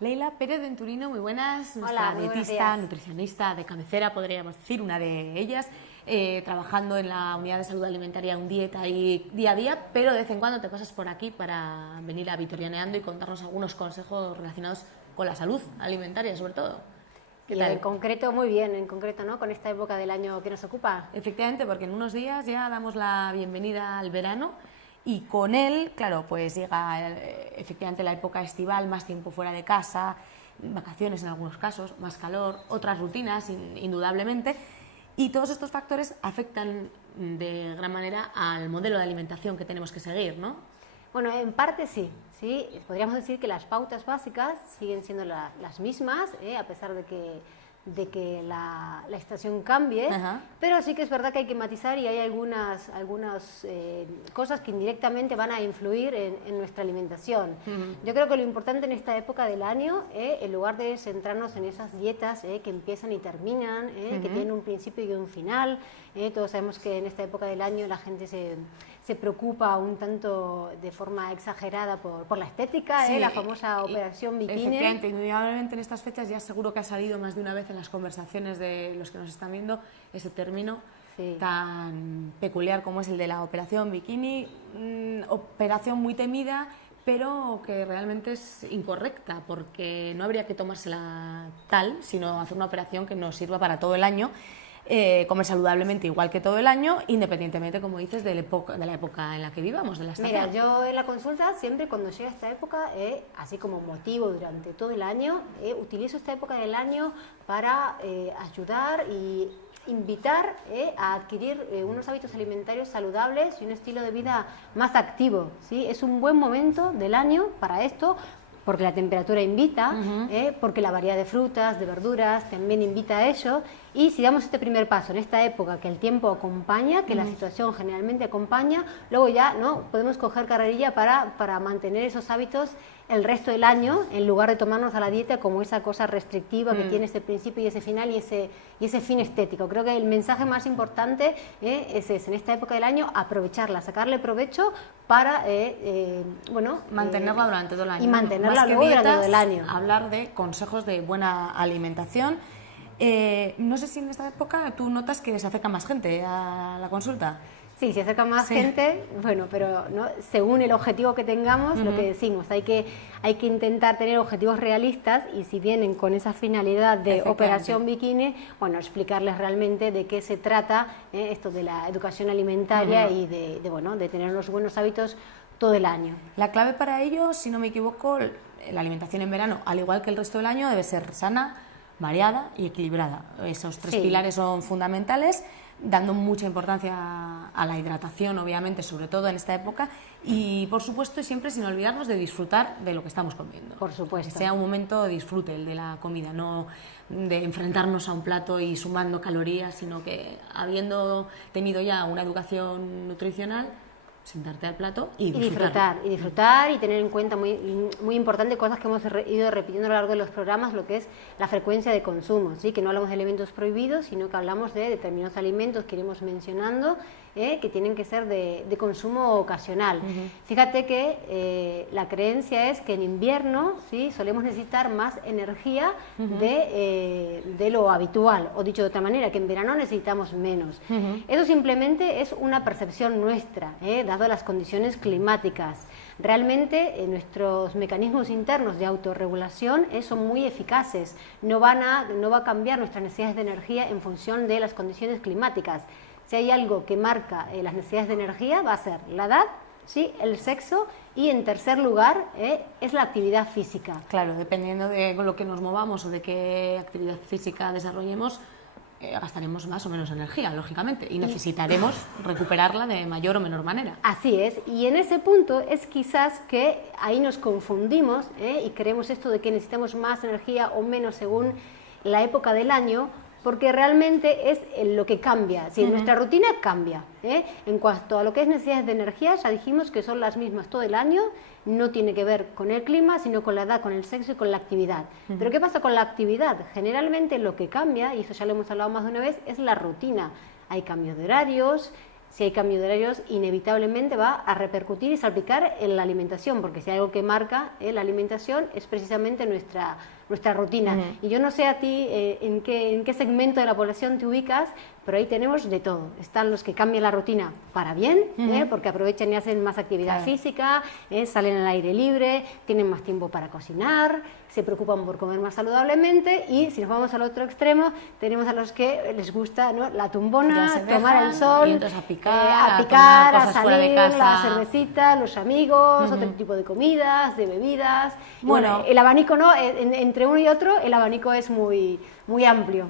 Leila Pérez Venturino, muy buenas, nuestra Hola, muy buenos dietista, días. nutricionista de cabecera, podríamos decir, una de ellas, trabajando en la unidad de salud alimentaria, un dieta y día a día, pero de vez en cuando te pasas por aquí para venir a Vitorianeando y contarnos algunos consejos relacionados con la salud alimentaria, sobre todo. ¿Qué Y tal? en concreto, muy bien, en concreto, ¿no? Con esta época del año que nos ocupa. Efectivamente, porque en unos días ya damos la bienvenida al verano y con él, claro, pues llega efectivamente la época estival, más tiempo fuera de casa, vacaciones en algunos casos, más calor, otras rutinas, indudablemente, y todos estos factores afectan de gran manera al modelo de alimentación que tenemos que seguir, ¿no? Bueno, en parte sí, sí. Podríamos decir que las pautas básicas siguen siendo las mismas, a pesar de que la estación cambie, Ajá. pero sí que es verdad que hay que matizar y hay algunas cosas que indirectamente van a influir en nuestra alimentación. Yo creo que lo importante en esta época del año, en lugar de centrarnos en esas dietas que empiezan y terminan, que tienen un principio y un final, todos sabemos que en esta época del año la gente se preocupa un tanto de forma exagerada por la estética, Sí, la famosa operación bikini. Efectivamente, indudablemente en estas fechas ya seguro que ha salido más de una vez en las conversaciones de los que nos están viendo ese término Sí. tan peculiar como es el de la operación bikini, operación muy temida, pero que realmente es incorrecta, porque no habría que tomársela tal, sino hacer una operación que nos sirva para todo el año. Comer saludablemente igual que todo el año, independientemente, como dices, de la época en la que vivamos, de la estación. Mira, yo en la consulta siempre cuando llega esta época, así como motivo durante todo el año, utilizo esta época del año para ayudar y invitar a adquirir unos hábitos alimentarios saludables y un estilo de vida más activo, ¿sí? Es un buen momento del año para esto, porque la temperatura invita, porque la variedad de frutas, de verduras también invita a ello, y si damos este primer paso en esta época que el tiempo acompaña, que la situación generalmente acompaña, luego ya no podemos coger carrerilla para mantener esos hábitos el resto del año, en lugar de tomarnos a la dieta como esa cosa restrictiva que tiene ese principio y ese final y ese fin estético. Creo que el mensaje más importante es ese, en esta época del año, aprovecharla, sacarle provecho para mantenerla durante todo el año. Y mantenerla Más que luego durante dietas, todo el año. hablar de consejos de buena alimentación. No sé si en esta época tú notas que se acerca más gente a la consulta. Sí, se acerca más gente, bueno, pero ¿no? Según el objetivo que tengamos, lo que decimos, hay que intentar tener objetivos realistas y si vienen con esa finalidad de operación bikini, bueno, explicarles realmente de qué se trata esto de la educación alimentaria y de tener unos buenos hábitos todo el año. La clave para ello, si no me equivoco, la alimentación en verano, al igual que el resto del año, debe ser sana, variada y equilibrada. Esos tres pilares son fundamentales, dando mucha importancia a la hidratación, obviamente, sobre todo en esta época, y por supuesto siempre sin olvidarnos de disfrutar de lo que estamos comiendo. Por supuesto. Que sea un momento de disfrute el de la comida, no de enfrentarnos a un plato y sumando calorías, sino que habiendo tenido ya una educación nutricional, sentarte al plato y disfrutar y tener en cuenta muy, muy importante cosas que hemos ido repitiendo a lo largo de los programas, lo que es la frecuencia de consumo, ¿sí? Que no hablamos de alimentos prohibidos, sino que hablamos de determinados alimentos que iremos mencionando que tienen que ser de consumo ocasional. Fíjate que la creencia es que en invierno, ¿sí? Solemos necesitar más energía de lo habitual, o dicho de otra manera, que en verano necesitamos menos. Eso simplemente es una percepción nuestra, dado las condiciones climáticas. Realmente nuestros mecanismos internos de autorregulación son muy eficaces, no va a cambiar nuestras necesidades de energía en función de las condiciones climáticas. Si hay algo que marca las necesidades de energía, va a ser la edad, ¿sí? El sexo y, en tercer lugar, es la actividad física. Claro, dependiendo de lo que nos movamos o de qué actividad física desarrollemos, gastaremos más o menos energía, lógicamente, y necesitaremos recuperarla de mayor o menor manera. Así es, y en ese punto es quizás que ahí nos confundimos y creemos esto de que necesitamos más energía o menos según la época del año, porque realmente es lo que cambia, si nuestra rutina cambia. En cuanto a lo que es necesidades de energía, ya dijimos que son las mismas todo el año, no tiene que ver con el clima, sino con la edad, con el sexo y con la actividad. Pero ¿qué pasa con la actividad? Generalmente lo que cambia, y eso ya lo hemos hablado más de una vez, es la rutina. Hay cambios de horarios, si hay cambio de horarios, inevitablemente va a repercutir y salpicar en la alimentación, porque si hay algo que marca la alimentación es precisamente nuestra rutina. Y yo no sé a ti en qué segmento de la población te ubicas, pero ahí tenemos de todo. Están los que cambian la rutina para bien, porque aprovechan y hacen más actividad física, salen al aire libre, tienen más tiempo para cocinar, se preocupan por comer más saludablemente, y si nos vamos al otro extremo, tenemos a los que les gusta, ¿no?, la tumbona, tomar el sol, a picar, a salir, la cervecita, los amigos, otro tipo de comidas, de bebidas. Bueno, el abanico, ¿no?, entre uno y otro, el abanico es muy amplio.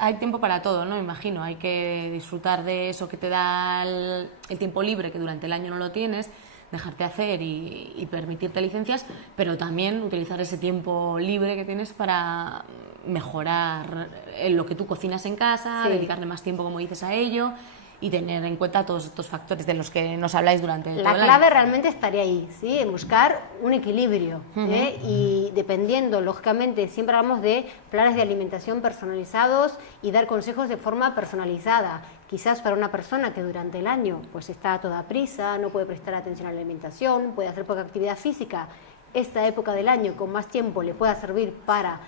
Hay tiempo para todo, ¿no? Imagino, hay que disfrutar de eso que te da el tiempo libre, que durante el año no lo tienes, dejarte hacer y permitirte licencias, pero también utilizar ese tiempo libre que tienes para mejorar en lo que tú cocinas en casa, dedicarle más tiempo, como dices, a ello, y tener en cuenta todos estos factores de los que nos habláis durante todo el año. La clave realmente estaría ahí, ¿sí?, en buscar un equilibrio, y dependiendo, lógicamente, siempre hablamos de planes de alimentación personalizados y dar consejos de forma personalizada. Quizás para una persona que durante el año pues está a toda prisa, no puede prestar atención a la alimentación, puede hacer poca actividad física, esta época del año con más tiempo le pueda servir para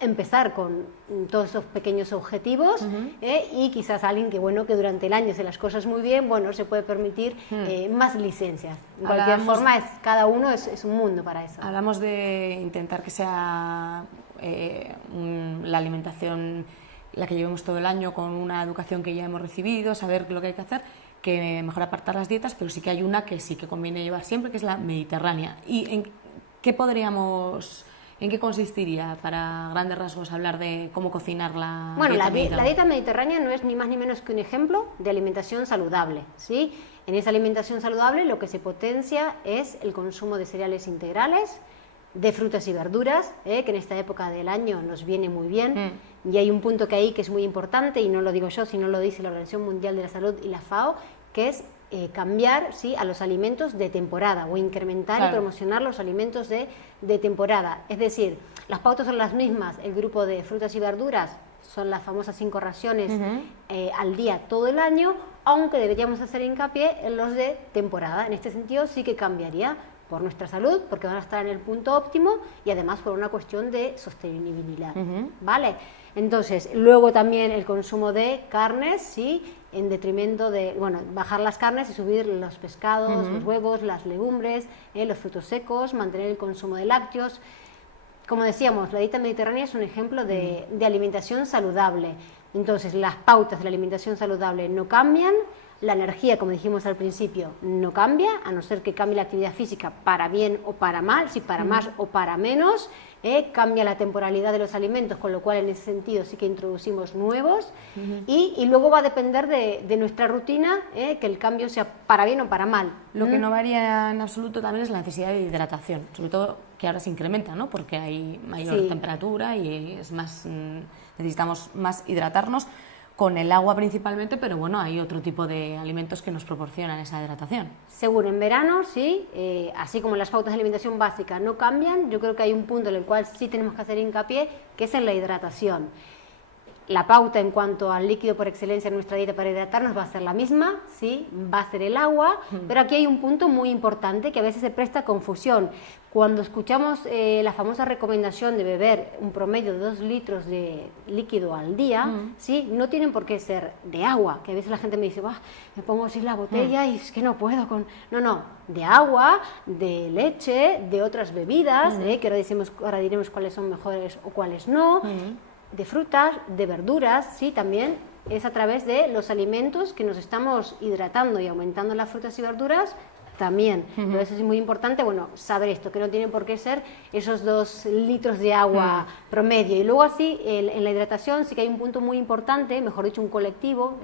empezar con todos esos pequeños objetivos, y quizás alguien que durante el año hace las cosas muy bien, se puede permitir más licencias. De cualquier forma, cada uno es un mundo para eso. Hablamos de intentar que sea la alimentación la que llevemos todo el año, con una educación que ya hemos recibido, saber lo que hay que hacer, que mejor apartar las dietas, pero sí que hay una que sí que conviene llevar siempre, que es la mediterránea. ¿Y en qué consistiría, para grandes rasgos, hablar de cómo cocinar la dieta mediterránea? La dieta mediterránea no es ni más ni menos que un ejemplo de alimentación saludable, ¿sí? En esa alimentación saludable lo que se potencia es el consumo de cereales integrales, de frutas y verduras, que en esta época del año nos viene muy bien. Y hay un punto que es muy importante, y no lo digo yo, sino lo dice la Organización Mundial de la Salud y la FAO, que es cambiar, ¿sí?, a los alimentos de temporada, o incrementar y promocionar los alimentos de temporada. Es decir, las pautas son las mismas, el grupo de frutas y verduras son las famosas 5 raciones al día todo el año, aunque deberíamos hacer hincapié en los de temporada. En este sentido sí que cambiaría, por nuestra salud, porque van a estar en el punto óptimo, y además por una cuestión de sostenibilidad, ¿vale? Entonces, luego también el consumo de carnes, ¿sí?, en detrimento de, bajar las carnes y subir los pescados, los huevos, las legumbres, los frutos secos, mantener el consumo de lácteos. Como decíamos, la dieta mediterránea es un ejemplo de alimentación saludable. Entonces, las pautas de la alimentación saludable no cambian. La energía, como dijimos al principio, no cambia, a no ser que cambie la actividad física para bien o para mal, si para más o para menos. Cambia la temporalidad de los alimentos, con lo cual en ese sentido sí que introducimos nuevos. Y luego va a depender de nuestra rutina, que el cambio sea para bien o para mal. Lo que no varía en absoluto también es la necesidad de hidratación, sobre todo que ahora se incrementa, ¿no?, porque hay mayor temperatura y es más, necesitamos más hidratarnos, con el agua principalmente, pero hay otro tipo de alimentos que nos proporcionan esa hidratación. Seguro, en verano sí, así como las pautas de alimentación básica no cambian, yo creo que hay un punto en el cual sí tenemos que hacer hincapié, que es en la hidratación. La pauta en cuanto al líquido por excelencia en nuestra dieta para hidratarnos va a ser la misma, ¿sí?, va a ser el agua, pero aquí hay un punto muy importante que a veces se presta confusión. Cuando escuchamos la famosa recomendación de beber un promedio de 2 litros de líquido al día, ¿sí?, no tienen por qué ser de agua, que a veces la gente me dice, me pongo así la botella y es que no puedo con... No, de agua, de leche, de otras bebidas, que ahora diremos cuáles son mejores o cuáles no, de frutas, de verduras, sí, también es a través de los alimentos que nos estamos hidratando y aumentando las frutas y verduras también. Entonces es muy importante, saber esto, que no tienen por qué ser esos 2 litros de agua promedio. Y luego así, en la hidratación sí que hay un punto muy importante, mejor dicho, un colectivo,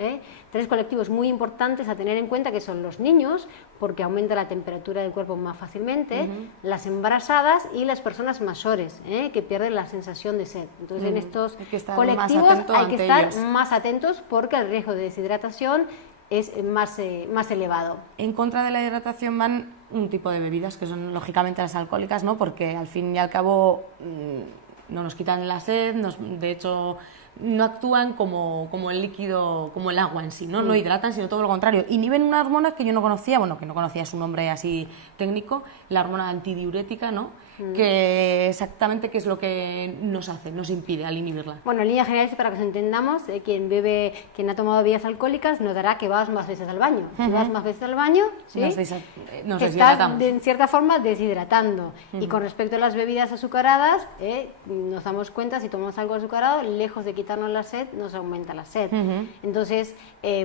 3 colectivos muy importantes a tener en cuenta, que son los niños, porque aumenta la temperatura del cuerpo más fácilmente, las embarazadas y las personas mayores, que pierden la sensación de sed. Entonces en estos colectivos hay que estar más atentos, porque el riesgo de deshidratación es más elevado. En contra de la hidratación van un tipo de bebidas que son lógicamente las alcohólicas, ¿no?, porque al fin y al cabo no nos quitan la sed, de hecho no actúan como el líquido, como el agua en sí, ¿no? No hidratan, sino todo lo contrario. Inhiben una hormona que yo no conocía, bueno, que no conocía su nombre así técnico, la hormona antidiurética, ¿no? Que exactamente qué es lo que nos hace, nos impide al inhibirla. Bueno, en líneas generales, para que nos entendamos, quien ha tomado bebidas alcohólicas notará que vas más veces al baño. Si vas más veces al baño, ¿sí? Nos te deshidratamos. estás, en cierta forma, deshidratando. Y con respecto a las bebidas azucaradas, nos damos cuenta, si tomamos algo azucarado, lejos de quitarnos la sed, nos aumenta la sed. Entonces,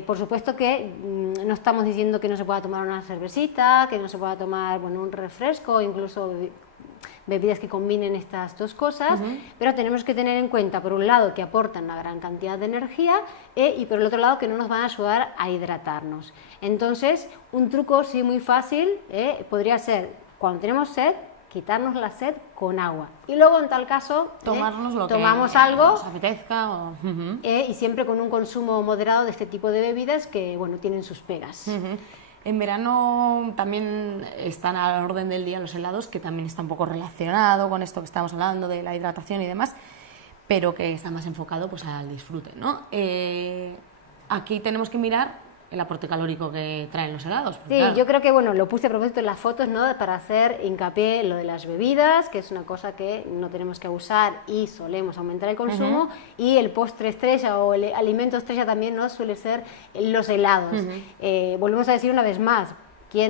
por supuesto que no estamos diciendo que no se pueda tomar una cervecita, que no se pueda tomar, bueno, un refresco, incluso bebidas que combinen estas dos cosas, pero tenemos que tener en cuenta, por un lado, que aportan una gran cantidad de energía y por el otro lado, que no nos van a ayudar a hidratarnos. Entonces, un truco sí muy fácil podría ser, cuando tenemos sed, quitarnos la sed con agua. Y luego, en tal caso, tomarnos lo tomamos que algo nos apetezca. Y siempre con un consumo moderado de este tipo de bebidas que, bueno, tienen sus pegas. En verano también están a la orden del día los helados, que también está un poco relacionado con esto que estamos hablando de la hidratación y demás, pero que está más enfocado pues al disfrute, ¿no? Aquí tenemos que mirar el aporte calórico que traen los helados. Sí, claro, yo creo que, bueno, lo puse a propósito en las fotos, ¿no? Para hacer hincapié en lo de las bebidas, que es una cosa que no tenemos que abusar y solemos aumentar el consumo, y el postre estrella o el alimento estrella también, ¿no? Suele ser los helados. Volvemos a decir una vez más,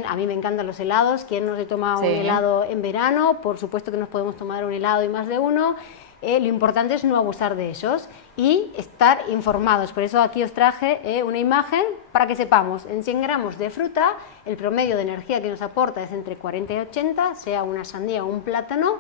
a mí me encantan los helados, ¿quién no se toma un helado en verano? Por supuesto que nos podemos tomar un helado y más de uno. Lo importante es no abusar de ellos y estar informados. Por eso aquí os traje una imagen para que sepamos, en 100 gramos de fruta, el promedio de energía que nos aporta es entre 40 y 80, sea una sandía o un plátano,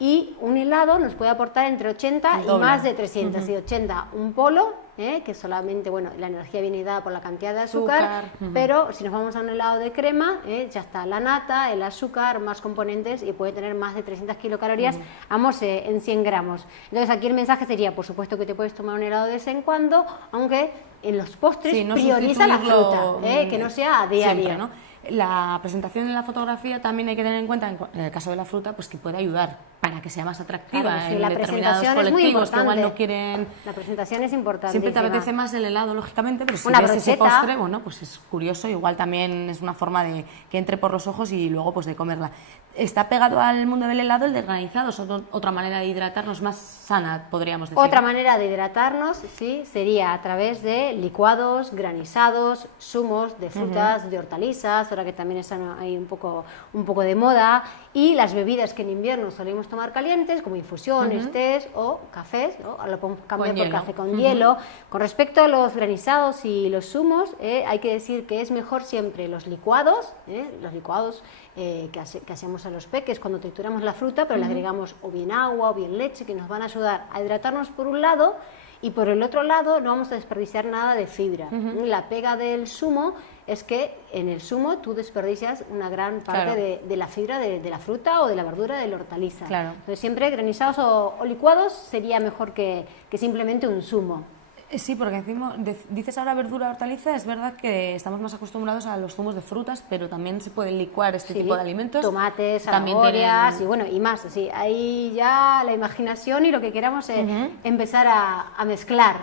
y un helado nos puede aportar entre 80 y más de 300, y 80 un polo, que solamente, bueno, la energía viene dada por la cantidad de azúcar, pero si nos vamos a un helado de crema, ya está la nata, el azúcar, más componentes y puede tener más de 300 kilocalorías, vamos, en 100 gramos. Entonces aquí el mensaje sería, por supuesto que te puedes tomar un helado de vez en cuando, aunque en los postres no prioriza la fruta, que no sea a diario. Siempre, ¿no? La presentación en la fotografía también hay que tener en cuenta, en el caso de la fruta, pues que puede ayudar para que sea más atractiva, claro, sí, en la determinados presentación es muy colectivos que igual no importante. quieren. La presentación es importante. Siempre te apetece más el helado, lógicamente, pero si una ves ese brocheta, postre, bueno, pues es curioso, igual también es una forma de que entre por los ojos y luego pues de comerla. Está pegado al mundo del helado el de granizados, otra manera de hidratarnos más sana, podríamos decir. Otra manera de hidratarnos, sí, sería a través de licuados, granizados, zumos de frutas, de hortalizas, ahora que también están ahí un poco de moda, y las bebidas que en invierno solemos tomar calientes, como infusiones, tés o cafés, ¿no? Ahora lo podemos cambiar por café con hielo. Con respecto a los granizados y los zumos, hay que decir que es mejor siempre los licuados que hacemos a los peques cuando trituramos la fruta, pero le agregamos o bien agua o bien leche, que nos van a ayudar a hidratarnos por un lado, y por el otro lado no vamos a desperdiciar nada de fibra. La pega del zumo es que en el zumo tú desperdicias una gran parte de la fibra de la fruta o de la verdura de la hortaliza. Claro. Entonces siempre granizados o licuados sería mejor que simplemente un zumo. Sí, porque encima, dices ahora verdura, hortaliza, es verdad que estamos más acostumbrados a los zumos de frutas, pero también se pueden licuar este tipo de alimentos. Tomates, zanahorias y bueno, y más. Sí, ahí ya la imaginación y lo que queramos es empezar a mezclar.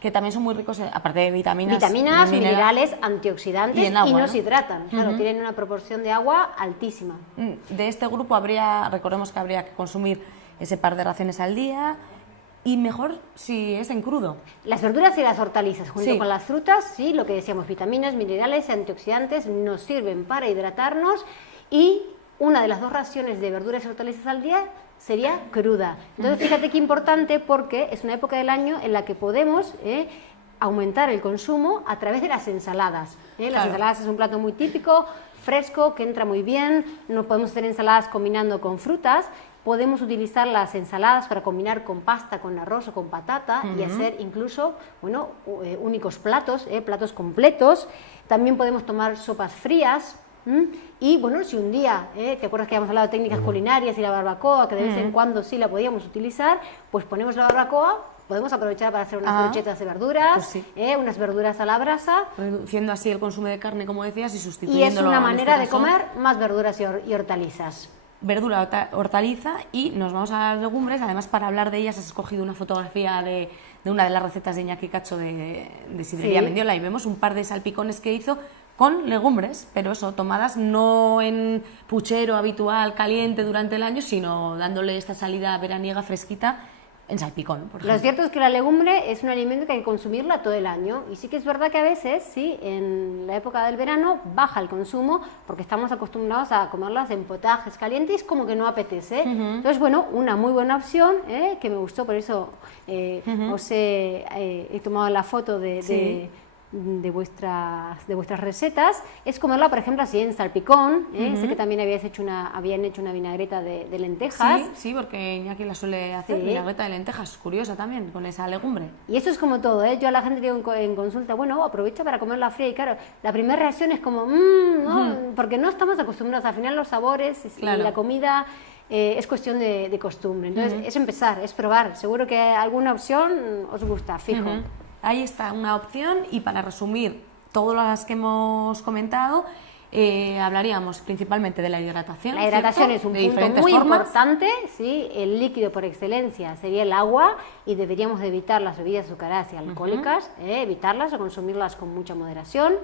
Que también son muy ricos, aparte de vitaminas. Vitaminas, minerales, antioxidantes y, agua, y nos hidratan. Claro, tienen una proporción de agua altísima. De este grupo recordemos que habría que consumir ese par de raciones al día. Y mejor si es en crudo. Las verduras y las hortalizas, junto con las frutas, sí, lo que decíamos, vitaminas, minerales, antioxidantes, nos sirven para hidratarnos, y una de las 2 raciones de verduras y hortalizas al día sería cruda. Entonces, fíjate qué importante, porque es una época del año en la que podemos aumentar el consumo a través de las ensaladas. Las ensaladas es un plato muy típico, fresco, que entra muy bien. No podemos hacer ensaladas combinando con frutas. Podemos utilizar las ensaladas para combinar con pasta, con arroz o con patata y hacer incluso, bueno, únicos platos, platos completos. También podemos tomar sopas frías. Y bueno, si un día, ¿te acuerdas que habíamos hablado de técnicas culinarias y la barbacoa, que de vez en cuando sí la podíamos utilizar? Pues ponemos la barbacoa, podemos aprovechar para hacer unas brochetas de verduras, unas verduras a la brasa. Reduciendo así el consumo de carne, como decías, y sustituyéndolo. Y es una manera de comer más verduras y hortalizas. verdura, hortaliza, y nos vamos a las legumbres. Además, para hablar de ellas has escogido una fotografía de una de las recetas de Iñaki Cacho de Sidrería Sí. Mendiola, y vemos un par de salpicones que hizo con legumbres, pero eso, tomadas no en puchero habitual, caliente durante el año, sino dándole esta salida veraniega fresquita en salpicón, por Lo ejemplo. cierto es que la legumbre es un alimento que hay que consumirla todo el año, y sí que es verdad que a veces, sí, en la época del verano baja el consumo porque estamos acostumbrados a comerlas en potajes calientes, como que no apetece. Entonces, bueno, una muy buena opción, que me gustó, por eso os he tomado la foto Sí. de vuestras recetas, es comerla, por ejemplo, así en salpicón. Sé que también habían hecho una vinagreta de lentejas. Sí, sí, porque Iñaki la suele hacer, Sí. vinagreta de lentejas, curiosa también, con esa legumbre. Y eso es como todo, ¿eh? Yo a la gente digo en consulta, bueno, aprovecha para comerla fría, y claro, la primera reacción es como, ¿no? Porque no estamos acostumbrados, al final los sabores Claro. y la comida es cuestión de costumbre. Entonces, es empezar, es probar. Seguro que alguna opción os gusta, fijo. Ahí está una opción, y para resumir todas las que hemos comentado, hablaríamos principalmente de la hidratación. La hidratación ¿cierto? es un De punto diferentes muy formas. importante, ¿sí? El líquido por excelencia sería el agua, y deberíamos de evitar las bebidas azucaradas y alcohólicas, evitarlas o consumirlas con mucha moderación.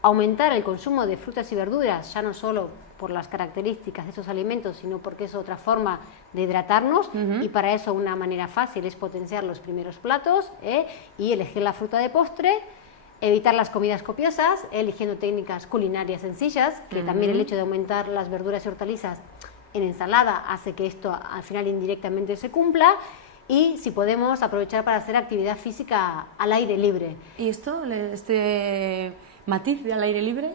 Aumentar el consumo de frutas y verduras, ya no solo por las características de esos alimentos, sino porque es otra forma de hidratarnos, y para eso una manera fácil es potenciar los primeros platos, y elegir la fruta de postre. Evitar las comidas copiosas, eligiendo técnicas culinarias sencillas, que también el hecho de aumentar las verduras y hortalizas en ensalada hace que esto al final indirectamente se cumpla. Y si podemos, aprovechar para hacer actividad física al aire libre. ¿Y este matiz de al aire libre?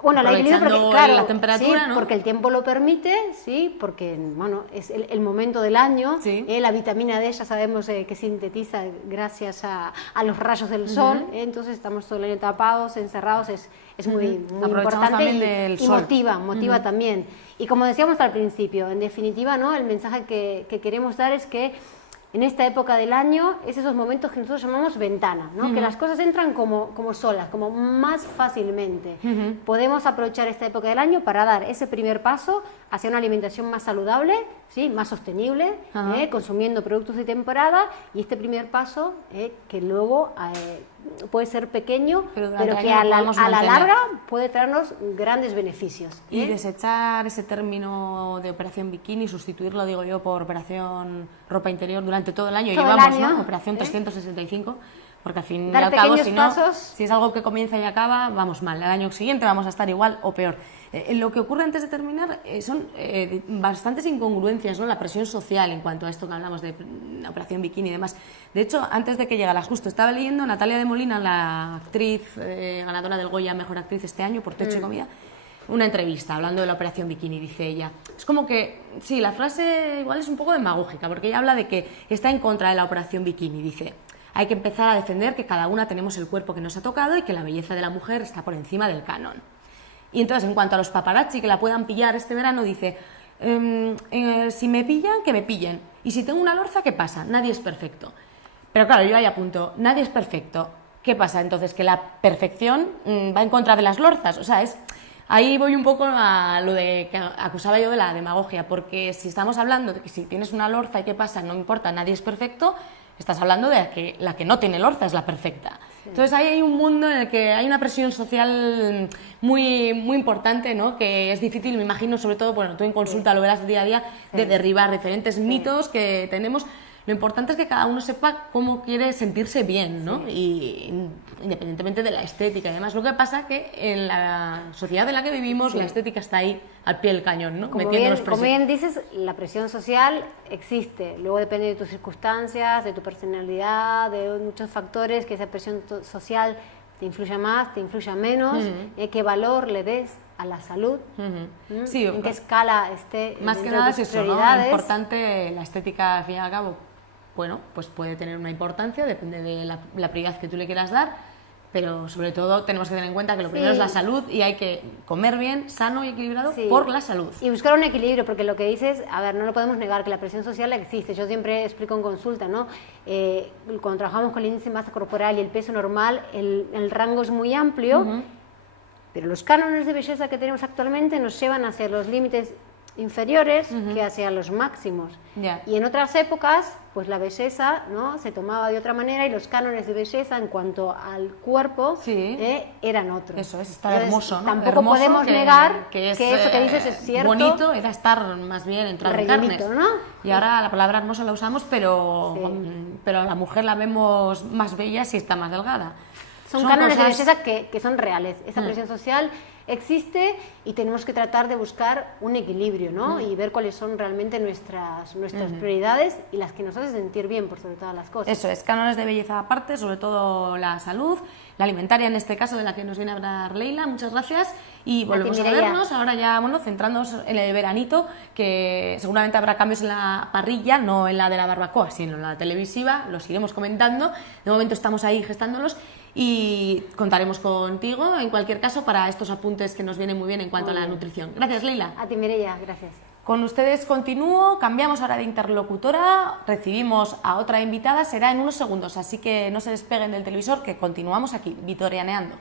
Bueno, al aire libre porque, Aprovechando claro, la temperatura, sí, ¿no? porque el tiempo lo permite, sí, porque bueno, es el momento del año. Sí. La vitamina D ya sabemos que sintetiza gracias a los rayos del sol, entonces estamos todo el año tapados, encerrados, es muy Aprovechamos importante, también del y sol. motiva también. Y como decíamos al principio, en definitiva, ¿no? El mensaje que queremos dar es que en esta época del año es esos momentos que nosotros llamamos ventana, ¿no? Que las cosas entran como solas, como más fácilmente. Podemos aprovechar esta época del año para dar ese primer paso hacia una alimentación más saludable, ¿sí? Más sostenible, consumiendo productos de temporada, y este primer paso, que luego puede ser pequeño, Pero durante pero el que año a lo la podemos larga mantener. puede traernos grandes beneficios. Y desechar ese término de operación bikini, sustituirlo, digo yo, por operación ropa interior durante todo el año. Todo el Llevamos, año, ¿no? Operación 365, porque al fin Dar y al cabo, pequeños si no, pasos. si es algo que comienza y acaba, vamos mal. El año siguiente vamos a estar igual o peor. Lo que ocurre antes de terminar son bastantes incongruencias, ¿no? La presión social en cuanto a esto que hablamos de la operación bikini y demás. De hecho, antes de que llegara, justo estaba leyendo Natalia de Molina, la actriz ganadora del Goya Mejor Actriz este año por Techo y Comida, una entrevista hablando de la operación bikini. Dice ella, es como que, sí, la frase igual es un poco demagógica, porque ella habla de que está en contra de la operación bikini. Dice, hay que empezar a defender que cada una tenemos el cuerpo que nos ha tocado y que la belleza de la mujer está por encima del canon. Y entonces, en cuanto a los paparazzi que la puedan pillar este verano, dice, si me pillan, que me pillen. Y si tengo una lorza, ¿qué pasa? Nadie es perfecto. Pero claro, yo ahí apunto, nadie es perfecto. ¿Qué pasa entonces? Que la perfección va en contra de las lorzas. O sea, ahí voy un poco a lo de que acusaba yo de la demagogia, porque si estamos hablando de que si tienes una lorza y qué pasa, no importa, nadie es perfecto, estás hablando de que la que no tiene lorza es la perfecta. Entonces ahí hay un mundo en el que hay una presión social muy, muy importante, ¿no? Que es difícil, me imagino, sobre todo, bueno, tú en consulta lo verás día a día, de derribar diferentes mitos que tenemos. Lo importante es que cada uno sepa cómo quiere sentirse bien, ¿no? Y independientemente de la estética y demás. Lo que pasa es que en la sociedad en la que vivimos la estética está ahí al pie del cañón, ¿no? Como bien dices, la presión social existe. Luego depende de tus circunstancias, de tu personalidad, de muchos factores, que esa presión social te influya más, te influya menos, qué valor le des a la salud, sí, en qué escala esté. Más que dentro nada de es tus eso, ¿no? prioridades. Importante la estética, al fin y al cabo, bueno, pues puede tener una importancia, depende de la prioridad que tú le quieras dar, pero sobre todo tenemos que tener en cuenta que lo primero es la salud, y hay que comer bien, sano y equilibrado por la salud. Y buscar un equilibrio, porque lo que dices, a ver, no lo podemos negar, que la presión social existe. Yo siempre explico en consulta, ¿no? Cuando trabajamos con el índice de masa corporal y el peso normal, el rango es muy amplio, pero los cánones de belleza que tenemos actualmente nos llevan hacia los límites inferiores que hacia los máximos. Ya. Y en otras épocas, pues la belleza, ¿no?, se tomaba de otra manera y los cánones de belleza en cuanto al cuerpo eran otros. Eso es, estar Entonces, hermoso, ¿no? Tampoco Hermoso, podemos negar que es, eso que dices es cierto. Bonito era estar más bien entrado en Rellenito, carnes. ¿no? Y ahora la palabra hermosa la usamos, pero a la mujer la vemos más bella si está más delgada. Son cánones cosas... de belleza que son reales. Esa presión social existe y tenemos que tratar de buscar un equilibrio, ¿no? Y ver cuáles son realmente nuestras prioridades y las que nos hacen sentir bien por sobre todas las cosas. Eso es, cánones de belleza aparte, sobre todo la salud, la alimentaria en este caso, de la que nos viene a hablar Leila. Muchas gracias y volvemos a vernos ahora ya, bueno, centrándonos en el veranito, que seguramente habrá cambios en la parrilla, no en la de la barbacoa, sino en la televisiva, los iremos comentando. De momento estamos ahí gestándolos y contaremos contigo en cualquier caso para estos apuntes que nos vienen muy bien en cuanto a la nutrición. Gracias, Leila. A ti, Mireia, gracias. Con ustedes continúo, cambiamos ahora de interlocutora, recibimos a otra invitada, será en unos segundos, así que no se despeguen del televisor, que continuamos aquí, vitorianeando.